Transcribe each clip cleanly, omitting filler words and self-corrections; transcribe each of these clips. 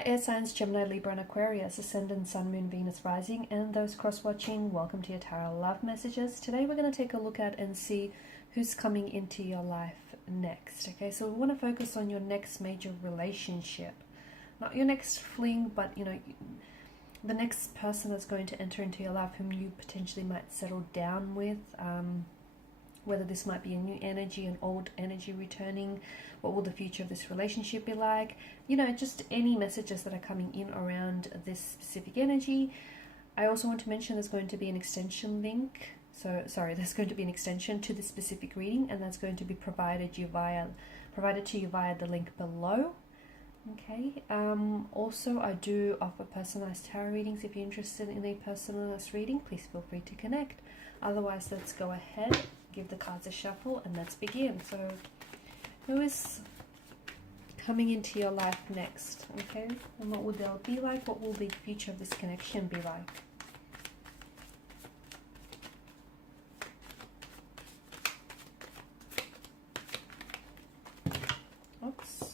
Hi air signs, Gemini, Libra and Aquarius, Ascendant, Sun, Moon, Venus, Rising, and those cross-watching, welcome to your tarot love messages. Today we're going to take a look at and see who's coming into your life next. Okay, so we want to focus on your next major relationship. Not your next fling, but the next person that's going to enter into your life whom you potentially might settle down with. Whether this might be a new energy, an old energy returning, what will the future of this relationship be like? Just any messages that are coming in around this specific energy. I also want to mention there's going to be an extension link. There's going to be an extension to this specific reading, and that's going to be provided to you via the link below. Okay. Also, I do offer personalized tarot readings. If you're interested in a personalized reading, please feel free to connect. Otherwise, let's go ahead, give the cards a shuffle, and let's begin. So, who is coming into your life next? Okay, and what will they be like? What will the future of this connection be like? Oops.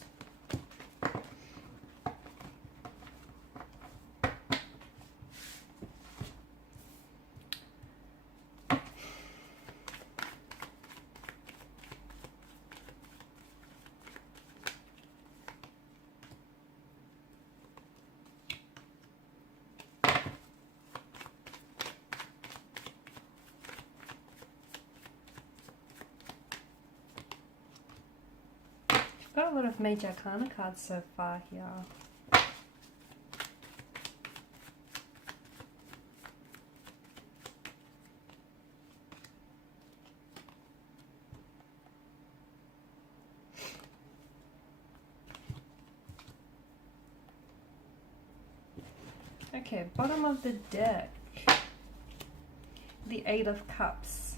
Got a lot of major arcana cards so far here. Okay, bottom of the deck, the Eight of Cups.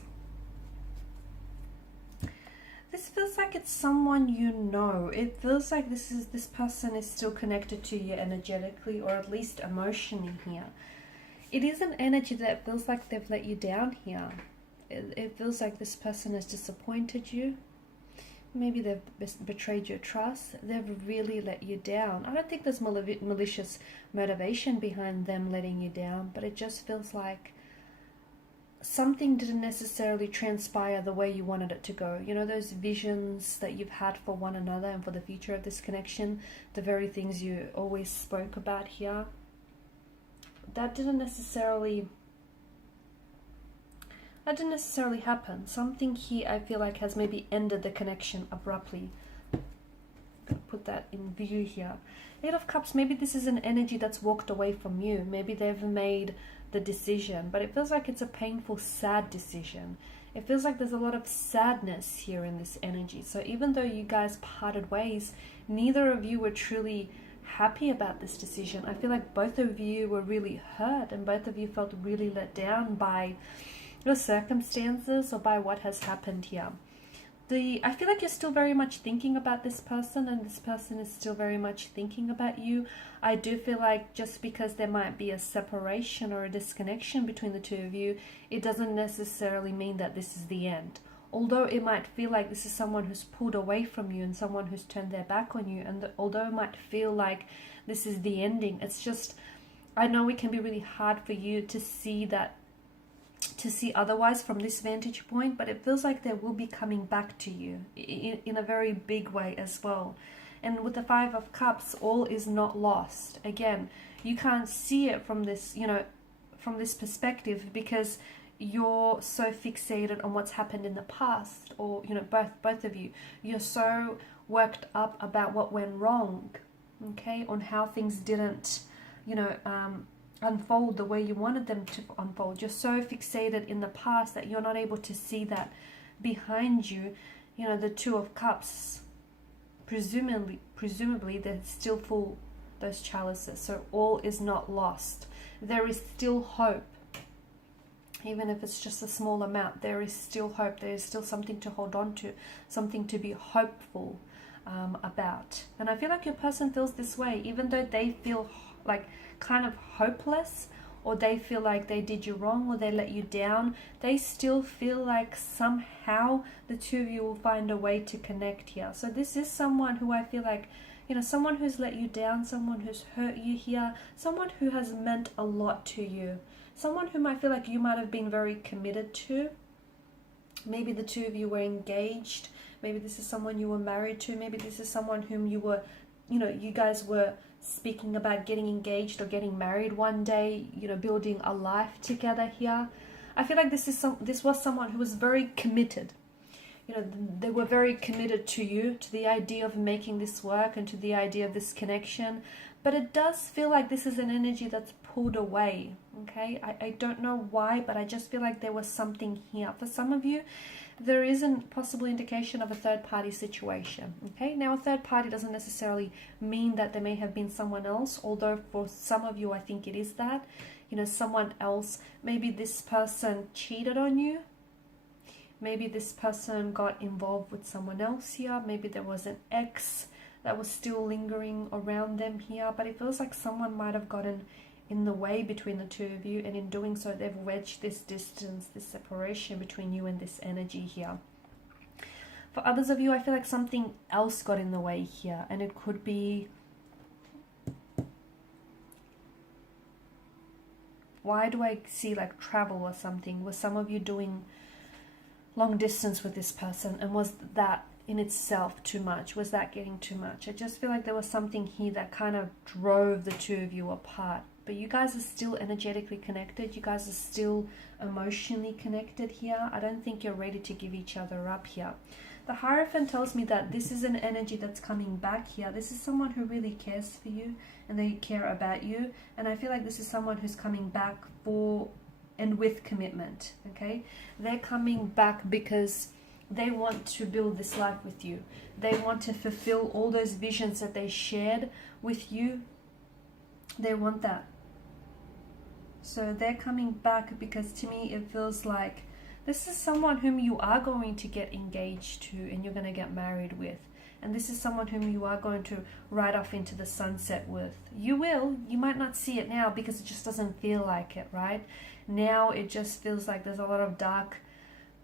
This feels like it's someone you know. It feels like this person is still connected to you energetically, or at least emotionally here. It is an energy that feels like they've let you down here. It feels like this person has disappointed you. Maybe they've betrayed your trust. They've really let you down. I don't think there's malicious motivation behind them letting you down, but it just feels like something didn't necessarily transpire the way you wanted it to go. Those visions that you've had for one another and for the future of this connection, the very things you always spoke about here, that didn't necessarily happen. Something here I feel like has maybe ended the connection abruptly. Put that in view here. Eight of Cups, maybe this is an energy that's walked away from you. Maybe they've made the decision, but it feels like it's a painful, sad decision. It feels like there's a lot of sadness here in this energy. So even though you guys parted ways, neither of you were truly happy about this decision. I feel like both of you were really hurt, and both of you felt really let down by your circumstances or by what has happened here. I feel like you're still very much thinking about this person, and this person is still very much thinking about you. I do feel like just because there might be a separation or a disconnection between the two of you, it doesn't necessarily mean that this is the end. Although it might feel like this is someone who's pulled away from you and someone who's turned their back on you, and although it might feel like this is the ending, it's just, I know it can be really hard for you to see otherwise from this vantage point, but it feels like they will be coming back to you in a very big way as well. And with the Five of Cups, all is not lost. Again, you can't see it from this, from this perspective, because you're so fixated on what's happened in the past, or both of you, you're so worked up about what went wrong, okay, on how things didn't, unfold the way you wanted them to unfold. You're so fixated in the past that you're not able to see that behind you, the Two of Cups, presumably they're still full, those chalices. So all is not lost. There is still hope. Even if it's just a small amount, there is still hope. There is still something to hold on to, something to be hopeful about. And I feel like your person feels this way, even though they feel like kind of hopeless, or they feel like they did you wrong, or they let you down. They still feel like somehow the two of you will find a way to connect here. So this is someone who I feel like You know, someone who's let you down, someone who's hurt you here, someone who has meant a lot to you, someone whom I feel like you might have been very committed to. Maybe the two of you were engaged. Maybe this is someone you were married to. Maybe this is someone whom you were, you know, you guys were speaking about getting engaged or getting married one day, you know, building a life together here. I feel like this was someone who was very committed. You know, they were very committed to you, to the idea of making this work and to the idea of this connection. But it does feel like this is an energy that's pulled away, okay? I don't know why, but I just feel like there was something here. For some of you, there is a possible indication of a third-party situation, okay? Now, a third party doesn't necessarily mean that there may have been someone else, although for some of you, I think it is that. You know, someone else, maybe this person cheated on you. Maybe this person got involved with someone else here. Maybe there was an ex that was still lingering around them here. But it feels like someone might have gotten in the way between the two of you. And in doing so, they've wedged this distance, this separation between you and this energy here. For others of you, I feel like something else got in the way here. And it could be... Why do I see like travel or something? Was some of you doing long distance with this person, and was that in itself too much? Was that getting too much? I just feel like there was something here that kind of drove the two of you apart. But you guys are still energetically connected. You guys are still emotionally connected here. I don't think you're ready to give each other up here. The Hierophant tells me that this is an energy that's coming back here. This is someone who really cares for you and they care about you. And I feel like this is someone who's coming back for and with commitment, okay? They're coming back because they want to build this life with you. They want to fulfill all those visions that they shared with you. They want that. So they're coming back because to me it feels like this is someone whom you are going to get engaged to and you're going to get married with. And this is someone whom you are going to ride off into the sunset with. You will. You might not see it now because it just doesn't feel like it, right? Now it just feels like there's a lot of dark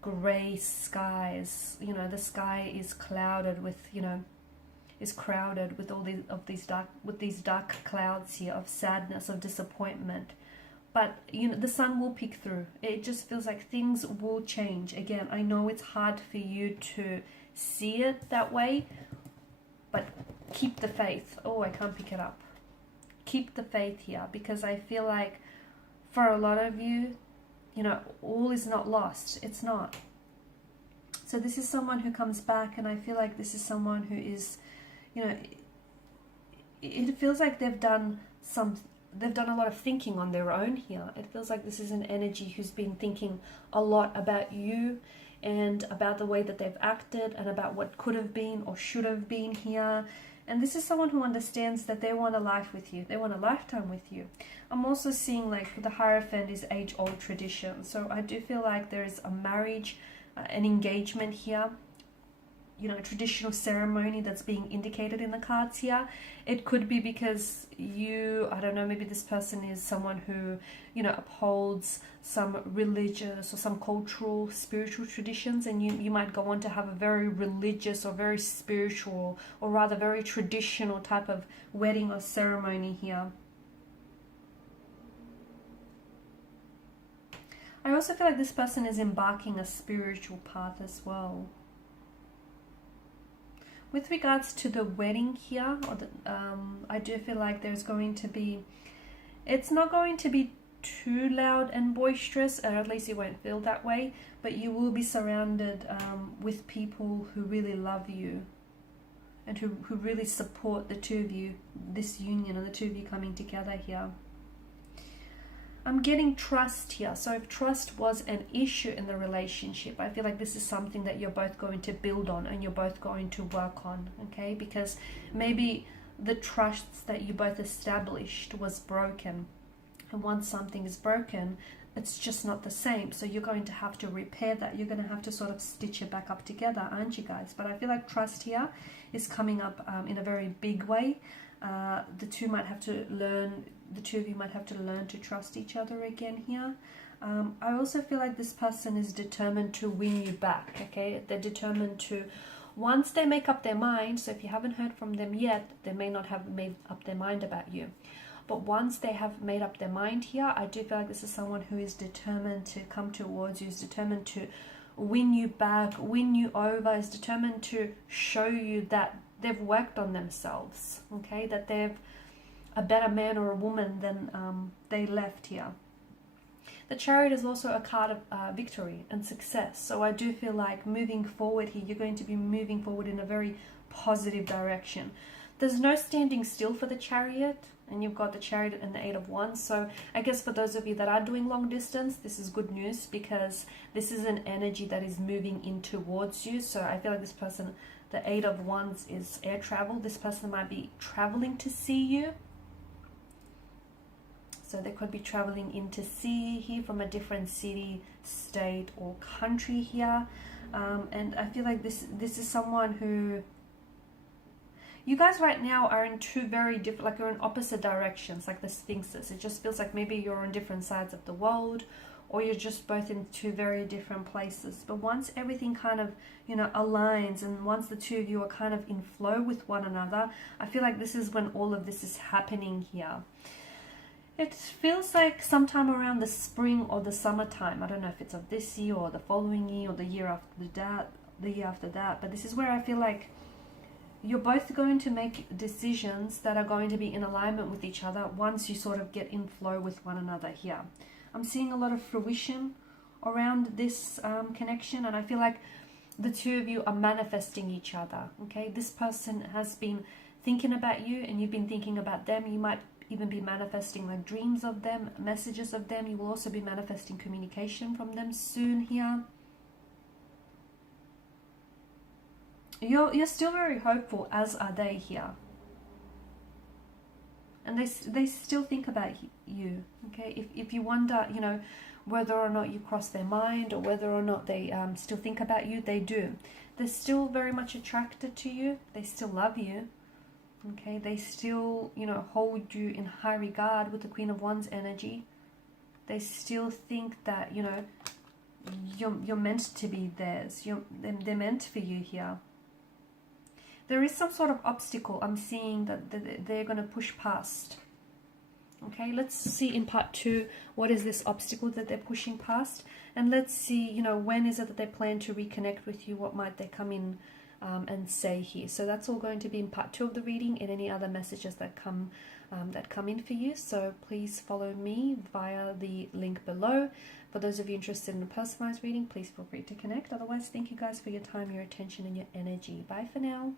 gray skies. You know, the sky is clouded with, you know, is crowded with all these dark clouds here of sadness, of disappointment. But, you know, the sun will peek through. It just feels like things will change. Again, I know it's hard for you to see it that way, but keep the faith. Oh, I can't pick it up. Keep the faith here, because I feel like for a lot of you, you know, all is not lost. It's not. So this is someone who comes back, and I feel like this is someone who is, you know, it feels like they've done a lot of thinking on their own here. It feels like this is an energy who's been thinking a lot about you and about the way that they've acted and about what could have been or should have been here. And this is someone who understands that they want a life with you. They want a lifetime with you. I'm also seeing like the Hierophant is age-old tradition. So I do feel like there is a marriage, an engagement here, you know, a traditional ceremony that's being indicated in the cards here. It could be because you, I don't know, maybe this person is someone who, you know, upholds some religious or some cultural, spiritual traditions, and you might go on to have a very religious or very spiritual, or rather very traditional type of wedding or ceremony here. I also feel like this person is embarking a spiritual path as well. With regards to the wedding here, or I do feel like there's going to be, it's not going to be too loud and boisterous, or at least you won't feel that way, but you will be surrounded with people who really love you and who really support the two of you, this union, and the two of you coming together here. I'm getting trust here. So if trust was an issue in the relationship, I feel like this is something that you're both going to build on and you're both going to work on, okay? Because maybe the trust that you both established was broken. And once something is broken, it's just not the same. So you're going to have to repair that. You're going to have to sort of stitch it back up together, aren't you guys? But I feel like trust here is coming up in a very big way. The two of you might have to learn to trust each other again here. I also feel like this person is determined to win you back, okay? They're determined to Once they make up their mind, so if you haven't heard from them yet, they may not have made up their mind about you. But once they have made up their mind here, I do feel like this is someone who is determined to come towards you, is determined to win you back, win you over, is determined to show you that they've worked on themselves, okay? That they're a better man or a woman than they left here. The Chariot is also a card of victory and success. So I do feel like moving forward here, you're going to be moving forward in a very positive direction. There's no standing still for the Chariot, and you've got the Chariot and the Eight of Wands. So I guess for those of you that are doing long distance, this is good news, because this is an energy that is moving in towards you. So I feel like this person, the Eight of Wands, is air travel. This person might be traveling to see you. So they could be traveling in to see here from a different city, state, or country here. And I feel like this is someone who... You guys right now are in two very different, like you're in opposite directions, like the Sphinxes. It just feels like maybe you're on different sides of the world, or you're just both in two very different places. But once everything kind of, you know, aligns, and once the two of you are kind of in flow with one another, I feel like this is when all of this is happening here. It feels like sometime around the spring or the summertime. I don't know if it's of this year or the following year or the year after that, but this is where I feel like you're both going to make decisions that are going to be in alignment with each other once you sort of get in flow with one another here. I'm seeing a lot of fruition around this connection, and I feel like the two of you are manifesting each other, okay? This person has been thinking about you, and you've been thinking about them. You might even be manifesting like dreams of them, messages of them. You will also be manifesting communication from them soon here. You're still very hopeful, as are they here. And they still think about you, okay? If you wonder, you know, whether or not you cross their mind, or whether or not they still think about you, they do. They're still very much attracted to you. They still love you. Okay, they still, you know, hold you in high regard with the Queen of Wands energy. They still think that, you know, you're meant to be theirs. They're meant for you here. There is some sort of obstacle I'm seeing that they're going to push past. Okay, let's see in part 2, what is this obstacle that they're pushing past? And let's see, you know, when is it that they plan to reconnect with you? What might they come in and say here? So that's all going to be in part 2 of the reading, and any other messages that come in for you. So please follow me via the link below. For those of you interested in a personalized reading, please feel free to connect. Otherwise, thank you guys for your time, your attention, and your energy. Bye for now.